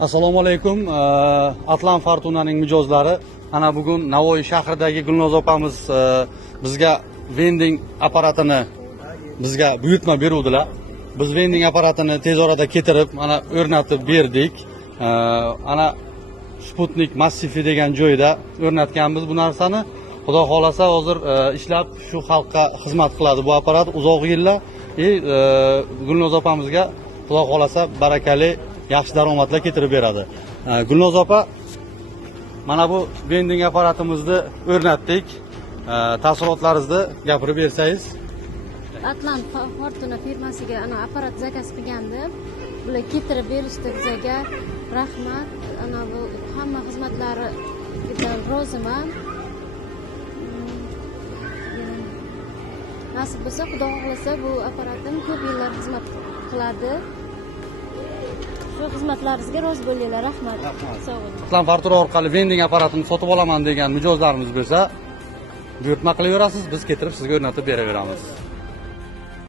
Assalomu alaykum. Atlan Fortunaning mijozlari. Ana bugun Navoiy shahridagi Gulnoz opamiz bizga vending apparatini bizga buyurtma beruvdilar. Biz vending apparatini tez orada keltirib, ana o'rnatib berdik. Ana Sputnik Massifi degan joyda o'rnatganmiz bu narsani. Xudo xolasa hozir ishlab shu xalqqa xizmat qiladi bu apparat uzoq yillar. Gulnoz opamizga Xudo xolasa barakali yaxshi daromadlar keltirib beradi. Gulnoz opa, mana bu vending apparatimizni o'rnatdik. Taassurotlaringizni gapirib bersangiz. Atlan Fortuna firmasiga ana apparat zakaz qilgandim. Bular keltirib berishdi bizga. Rahmat. Ana bu hamma xizmatlaridan roziman. Nasib bo'lsa, Xudo xohlasa bu apparatim ko'p yillar xizmat qiladi. Shu xizmatlaringizga rozi bo'linglar. Rahmat. Sog' bo'ling. Atlan Fortuna orqali vending apparatini sotib olaman degan mijozlarimiz bo'lsa, buyurtma qilaverasiz, biz keltirib sizga o'rnatib beraveramiz.